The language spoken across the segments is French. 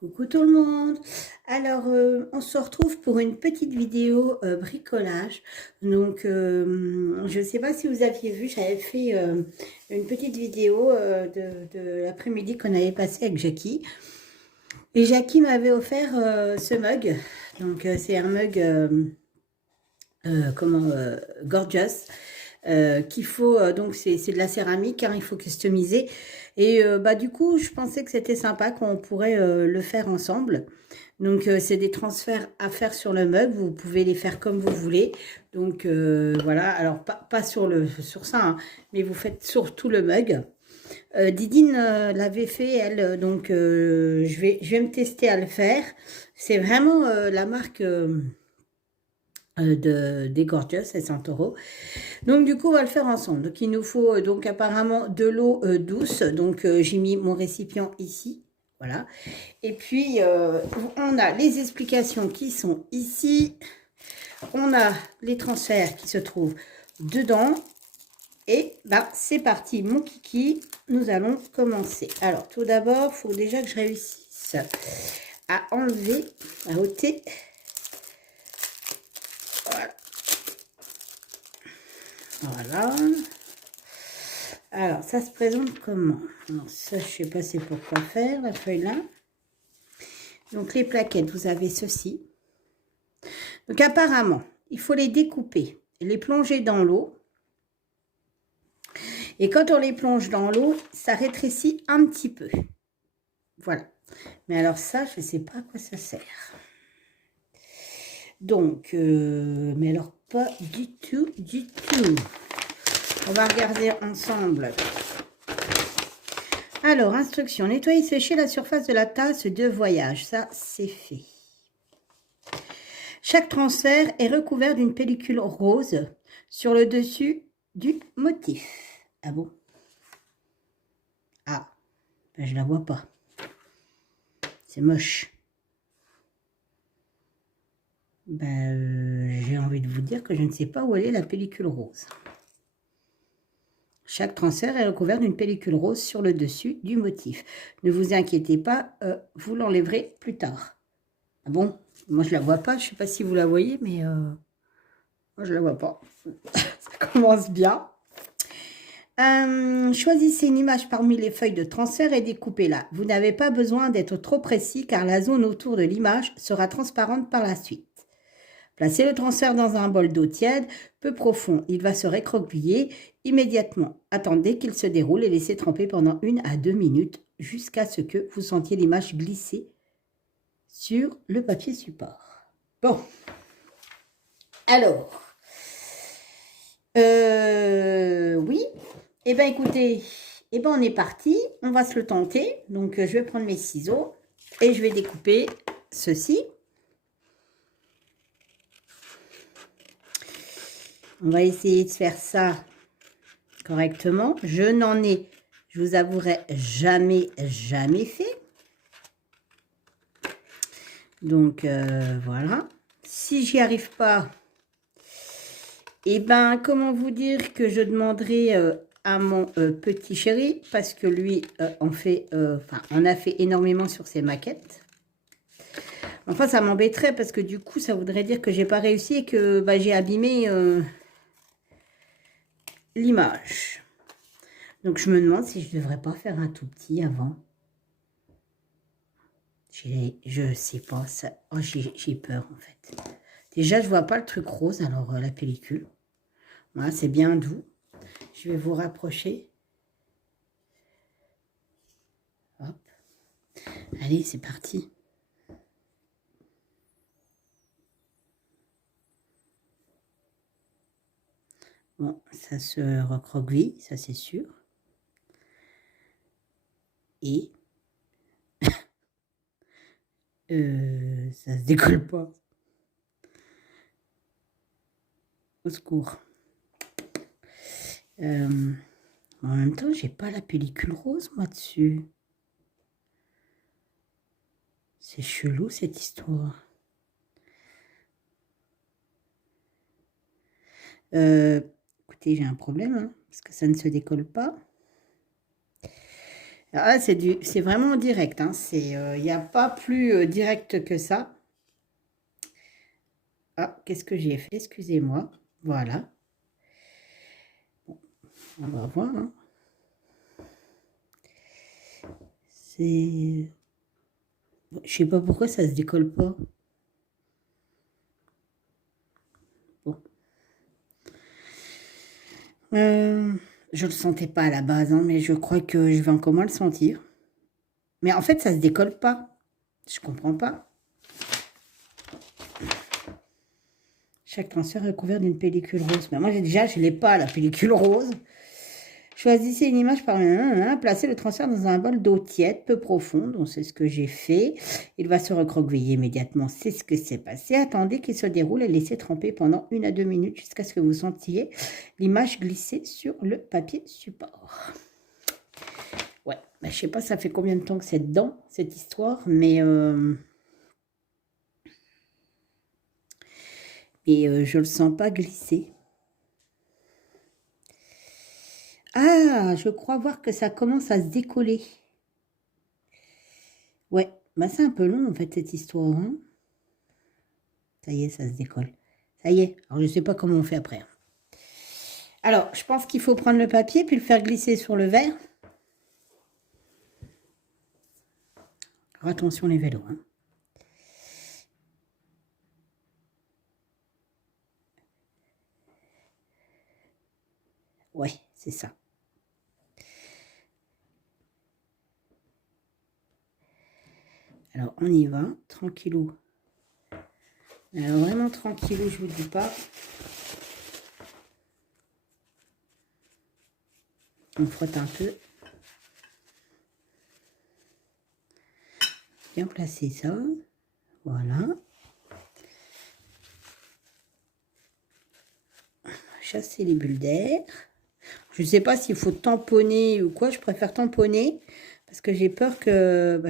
Coucou tout le monde. Alors, on se retrouve pour une petite vidéo bricolage. Donc, je ne sais pas si vous aviez vu, j'avais fait une petite vidéo de l'après-midi qu'on avait passé avec Jackie. Et Jackie m'avait offert ce mug. Donc, c'est un mug, gorgeous. Qu'il faut, donc c'est de la céramique, hein, il faut customiser. Et du coup, je pensais que c'était sympa qu'on pourrait le faire ensemble. Donc, c'est des transferts à faire sur le mug. Vous pouvez les faire comme vous voulez. Donc, voilà. Alors, pas sur ça, hein, mais vous faites surtout le mug. Didine l'avait fait, elle. Donc, je vais me tester à le faire. C'est vraiment la marque des Gorgeous, c'est Santoro. Donc, du coup, on va le faire ensemble. Donc, il nous faut donc apparemment de l'eau douce. Donc, j'ai mis mon récipient ici. Voilà. Et puis, on a les explications qui sont ici. On a les transferts qui se trouvent dedans. Et c'est parti, mon kiki. Nous allons commencer. Alors, tout d'abord, il faut déjà que je réussisse à enlever, à ôter. Voilà. Voilà. Alors, ça se présente comment? Alors, ça, je ne sais pas c'est pour quoi faire, la feuille là. Donc, les plaquettes, vous avez ceci. Donc, apparemment, il faut les découper, les plonger dans l'eau. Et quand on les plonge dans l'eau, ça rétrécit un petit peu. Voilà. Mais alors ça, je ne sais pas à quoi ça sert. Donc, mais alors pas du tout, du tout. On va regarder ensemble. Alors, instruction. Nettoyer, sécher la surface de la tasse de voyage. Ça, c'est fait. Chaque transfert est recouvert d'une pellicule rose sur le dessus du motif. Ah bon? Ah, ben, je la vois pas. C'est moche. J'ai envie de vous dire que je ne sais pas où elle est la pellicule rose. Chaque transfert est recouvert d'une pellicule rose sur le dessus du motif. Ne vous inquiétez pas, vous l'enlèverez plus tard. Ah bon? Moi, je ne la vois pas. Je ne sais pas si vous la voyez, mais moi, je ne la vois pas. Ça commence bien. Choisissez une image parmi les feuilles de transfert et découpez-la. Vous n'avez pas besoin d'être trop précis car la zone autour de l'image sera transparente par la suite. Placez le transfert dans un bol d'eau tiède, peu profond. Il va se récroqueviller immédiatement. Attendez qu'il se déroule et laissez tremper pendant 1 à 2 minutes jusqu'à ce que vous sentiez l'image glisser sur le papier support. Bon. Alors. Oui. Eh bien, écoutez, on est parti. On va se le tenter. Donc, je vais prendre mes ciseaux et je vais découper ceci. On va essayer de faire ça correctement. Je n'en ai, je vous avouerai, jamais fait. Donc, voilà. Si j'y arrive pas, comment vous dire que je demanderai à mon petit chéri, parce que lui, on a fait énormément sur ses maquettes. Enfin, ça m'embêterait parce que du coup, ça voudrait dire que j'ai pas réussi et que j'ai abîmé l'image. Donc, je me demande si je ne devrais pas faire un tout petit avant. Je sais pas, ça. Oh, j'ai peur, en fait. Déjà, je vois pas le truc rose, alors la pellicule. Voilà, c'est bien doux. Je vais vous rapprocher. Hop. Allez, c'est parti. Bon, ça se recroqueville, ça c'est sûr. Et ça se décolle pas. Au secours. En même temps, j'ai pas la pellicule rose, moi, dessus. C'est chelou, cette histoire. Écoutez, j'ai un problème, hein, parce que ça ne se décolle pas. Ah, c'est vraiment direct, hein. Il n'y a pas plus direct que ça. Ah, qu'est-ce que j'ai fait? Excusez-moi. Voilà. On va voir, hein. C'est... Je sais pas pourquoi ça se décolle pas. Bon. Je le sentais pas à la base, hein, mais je crois que je vais encore moins le sentir. Mais en fait, ça se décolle pas. Je comprends pas. Chaque transfert est couvert d'une pellicule rose. Mais moi, je l'ai pas, la pellicule rose. Choisissez une image par placez le transfert dans un bol d'eau tiède, peu profonde. Donc, c'est ce que j'ai fait. Il va se recroqueviller immédiatement. C'est ce que s'est passé. Attendez qu'il se déroule et laissez tremper pendant 1 à 2 minutes jusqu'à ce que vous sentiez l'image glisser sur le papier support. Ouais, bah, je sais pas, ça fait combien de temps que c'est dedans, cette histoire, mais je le sens pas glisser. Ah, je crois voir que ça commence à se décoller. Ouais, bah c'est un peu long en fait cette histoire, hein. Ça y est, ça se décolle. Ça y est, alors je sais pas comment on fait après. Alors, je pense qu'il faut prendre le papier puis le faire glisser sur le verre. Alors, attention les vélos, hein. Ouais, c'est ça. Alors, on y va, tranquillou. Alors, vraiment tranquillou, je vous dis pas. On frotte un peu. Bien placer ça. Voilà. Chasser les bulles d'air. Je ne sais pas s'il faut tamponner ou quoi. Je préfère tamponner parce que j'ai peur que...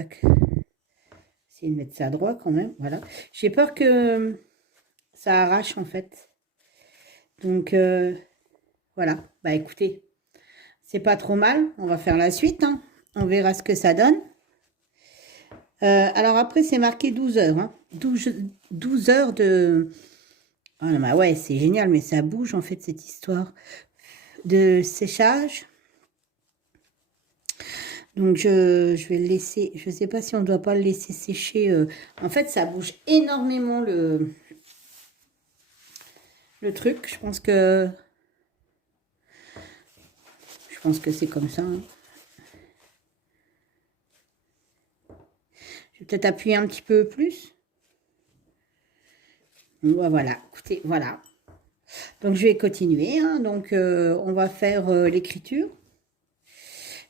Essayer de mettre ça droit quand même. Voilà. J'ai peur que ça arrache en fait. Donc, voilà. Bah écoutez, c'est pas trop mal. On va faire la suite, hein. On verra ce que ça donne. Alors après, c'est marqué 12 heures. Hein. 12 heures de... Ah non, bah ouais, c'est génial, mais ça bouge en fait cette histoire de séchage. Donc je vais le laisser, je ne sais pas si on ne doit pas le laisser sécher. En fait, ça bouge énormément le truc. Je pense que c'est comme ça, hein. Je vais peut-être appuyer un petit peu plus. Voilà, écoutez, voilà. Donc je vais continuer, hein. Donc on va faire l'écriture.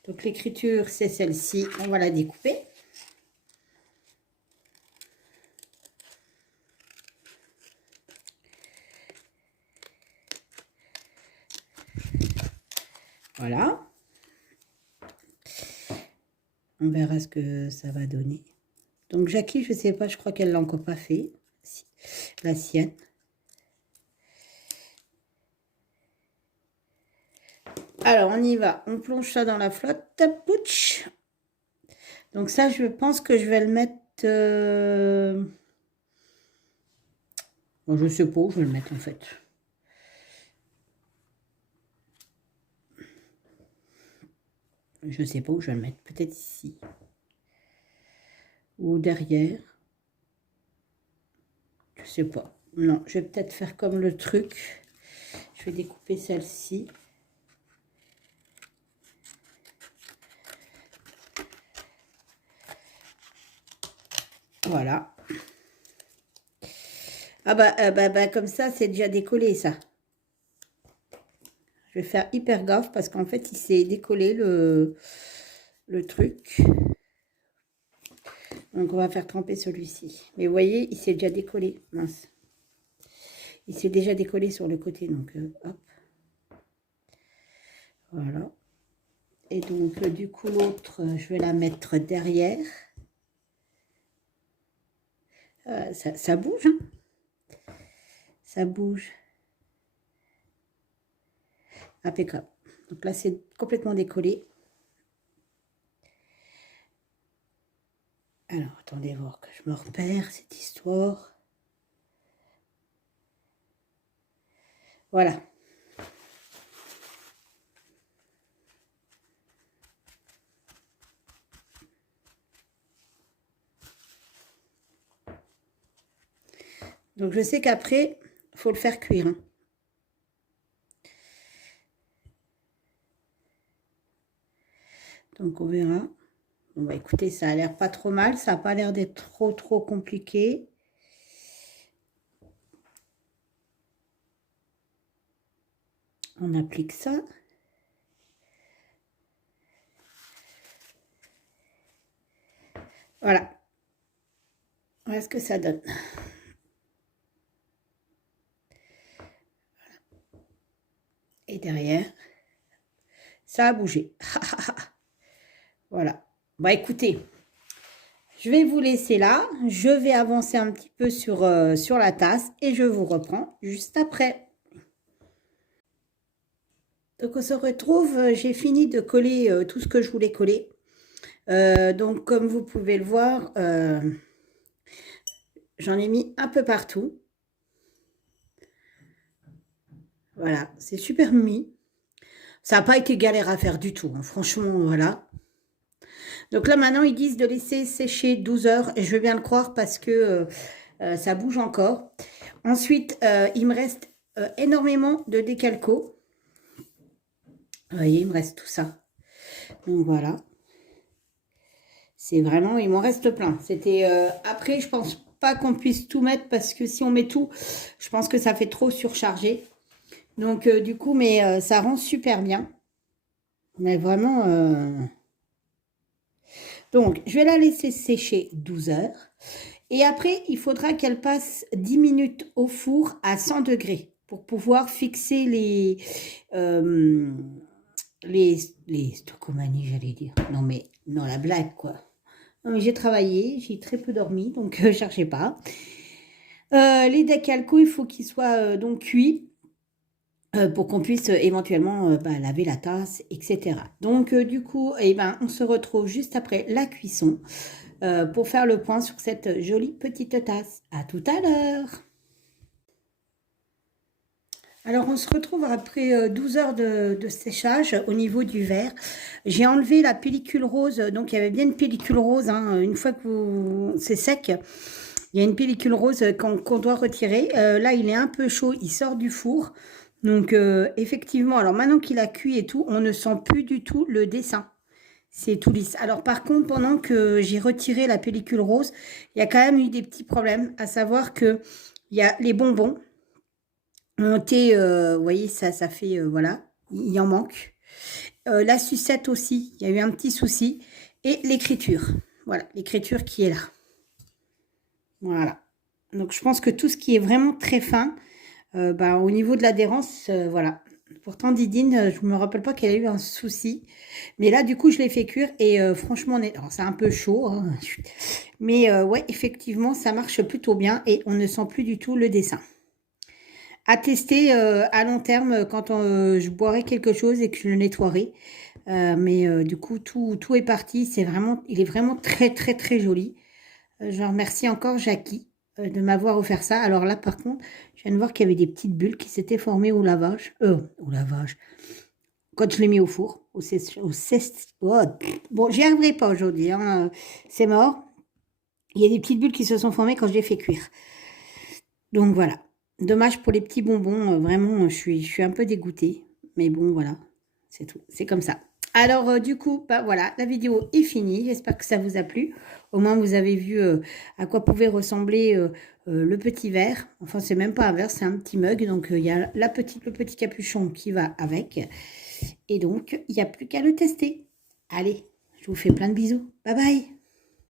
Donc l'écriture, c'est celle-ci. On va la découper. Voilà. On verra ce que ça va donner. Donc Jackie, je ne sais pas, je crois qu'elle ne l'a encore pas fait. La sienne. Alors, on y va. On plonge ça dans la flotte. Pouch. Donc ça, je pense que je vais le mettre... Bon, je sais pas où je vais le mettre en fait. Je sais pas où je vais le mettre. Peut-être ici. Ou derrière. Je sais pas. Non, je vais peut-être faire comme le truc. Je vais découper celle-ci. Voilà. Ah bah comme ça, c'est déjà décollé ça. Je vais faire hyper gaffe parce qu'en fait, il s'est décollé le truc. Donc, on va faire tremper celui-ci. Mais vous voyez, il s'est déjà décollé. Mince. Il s'est déjà décollé sur le côté. Donc, hop. Voilà. Et donc, du coup, l'autre, je vais la mettre derrière. Ça bouge, hein. Ça bouge. Impeccable. Donc là, c'est complètement décollé. Alors, attendez voir que je me repère cette histoire. Voilà. Donc, je sais qu'après, il faut le faire cuire. Hein. Donc, on verra. Bon, bah, écoutez, ça a l'air pas trop mal. Ça n'a pas l'air d'être trop compliqué. On applique ça. Voilà. Voilà ce que ça donne. Et derrière, ça a bougé. Voilà. Bah écoutez, je vais vous laisser là. Je vais avancer un petit peu sur la tasse et je vous reprends juste après. Donc on se retrouve, j'ai fini de coller tout ce que je voulais coller. Donc comme vous pouvez le voir, j'en ai mis un peu partout. Voilà, c'est super mis. Ça n'a pas été galère à faire du tout, hein. Franchement, voilà. Donc là, maintenant, ils disent de laisser sécher 12 heures. Et je veux bien le croire parce que ça bouge encore. Ensuite, il me reste énormément de décalco. Vous voyez, il me reste tout ça. Donc voilà. C'est vraiment, il m'en reste plein. C'était après, je pense pas qu'on puisse tout mettre parce que si on met tout, je pense que ça fait trop surchargé. Donc du coup, mais ça rend super bien. Mais vraiment... Donc, je vais la laisser sécher 12 heures. Et après, il faudra qu'elle passe 10 minutes au four à 100 degrés pour pouvoir fixer les stocomanies, j'allais dire. Non, mais non, la blague, quoi. Non, mais j'ai travaillé, j'ai très peu dormi, donc ne cherchez pas. Les décalcos, il faut qu'ils soient donc cuits. Pour qu'on puisse éventuellement laver la tasse, etc. Donc, du coup, eh ben, on se retrouve juste après la cuisson pour faire le point sur cette jolie petite tasse. À tout à l'heure. Alors, on se retrouve après 12 heures de séchage au niveau du verre. J'ai enlevé la pellicule rose. Donc, il y avait bien une pellicule rose. Hein, une fois que c'est sec, il y a une pellicule rose qu'on doit retirer. Là, il est un peu chaud. Il sort du four. Donc, effectivement, alors maintenant qu'il a cuit et tout, on ne sent plus du tout le dessin. C'est tout lisse. Alors, par contre, pendant que j'ai retiré la pellicule rose, il y a quand même eu des petits problèmes. À savoir que il y a les bonbons ont été, vous voyez, ça fait, voilà, il en manque. La sucette aussi, il y a eu un petit souci. Et l'écriture, voilà, l'écriture qui est là. Voilà. Donc, je pense que tout ce qui est vraiment très fin, au niveau de l'adhérence, voilà. Pourtant, Didine, je ne me rappelle pas qu'elle a eu un souci. Mais là, du coup, je l'ai fait cuire et franchement, c'est un peu chaud. Hein. Mais ouais, effectivement, ça marche plutôt bien et on ne sent plus du tout le dessin. À tester à long terme quand je boirai quelque chose et que je le nettoierai. Mais du coup, tout est parti. Il est vraiment très joli. Je remercie encore Jackie de m'avoir offert ça. Alors là, par contre, je viens de voir qu'il y avait des petites bulles qui s'étaient formées au lavage. Au lavage. Quand je l'ai mis au four. Bon, j'y arriverai pas aujourd'hui. Hein. C'est mort. Il y a des petites bulles qui se sont formées quand je l'ai fait cuire. Donc voilà. Dommage pour les petits bonbons. Vraiment, je suis un peu dégoûtée. Mais bon, voilà. C'est tout. C'est comme ça. Alors, du coup, voilà, la vidéo est finie. J'espère que ça vous a plu. Au moins, vous avez vu à quoi pouvait ressembler le petit verre. Enfin, c'est même pas un verre, c'est un petit mug. Donc, il y a le petit capuchon qui va avec. Et donc, il n'y a plus qu'à le tester. Allez, je vous fais plein de bisous. Bye bye.